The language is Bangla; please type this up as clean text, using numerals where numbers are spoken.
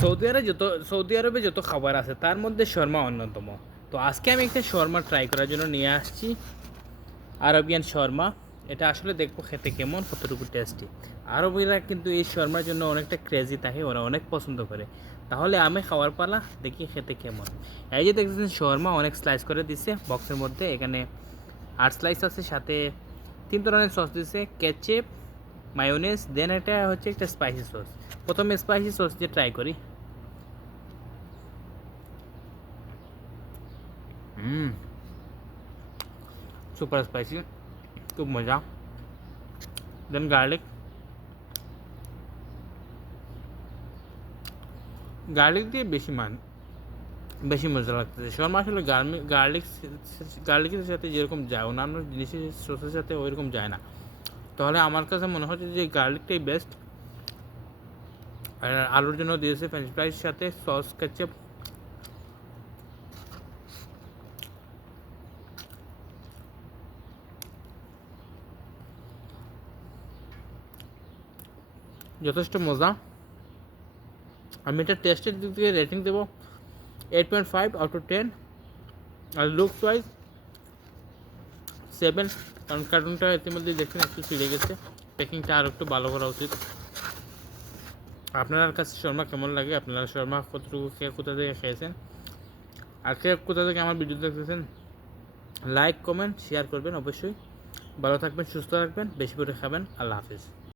সৌদি আরবে যত খাবার আছে তার মধ্যে শর্মা অন্যতম। তো আজকে আমি একটা শর্মা ট্রাই করার জন্য নিয়ে আসছি, আরবিয়ান শর্মা। এটা আসলে দেখবো খেতে কেমন, কতটুকু টেস্টি। আরবিরা কিন্তু এই শর্মার জন্য অনেকটা ক্রেজি থাকে, ওরা অনেক পছন্দ করে। তাহলে আমি খাওয়ার পালা, দেখি খেতে কেমন। এই যে দেখতেছেন শর্মা অনেক স্লাইস করে দিছে বক্সের মধ্যে, এখানে 8 স্লাইস আছে, সাথে 3 ধরনের সস দিছে, কেচাপ, মায়োনেজ, দেন এটা হচ্ছে একটা স্পাইসি সস। প্রথমে স্পাইসি সস দিয়ে ট্রাই করি। সুপার স্পাইসি, খুব মজা। দেন গার্লিক, গার্লিক দিয়ে বেশি মজা লাগতেছে। শর্মা আসলে গার্লিকের সাথে যেরকম যায়, অন্যান্য জিনিসের সসের সাথে ওইরকম যায় না। তাহলে আমার কাছে মনে হচ্ছে যে গার্লিকটাই বেস্ট। আর আলুর জন্য দিয়েছে ফ্রেঞ্চ ফ্রাইজ সাথে সস, কেচাপ। যথেষ্ট মজা। আমি এটা টেস্টের দিক থেকে রেটিং দেবো 8.5/10। আর লুকস ওয়াইজ 7, কারণ কার্টুনটা ইতিমধ্যে দেখছেন একটু ছিঁড়ে গেছে। প্যাকিংটা আর একটু ভালো করা উচিত। আপনার কাছে শর্মা কেমন লাগে? আপনারা শর্মা কতটুকু খেয়ে কোথা থেকে খেয়েছেন? আর কে কোথা থেকে আমার ভিডিও দেখতেছেন? লাইক, কমেন্ট, শেয়ার করবেন অবশ্যই। ভালো থাকবেন, সুস্থ থাকবেন, বেশি করে খাবেন। আল্লাহ হাফিজ।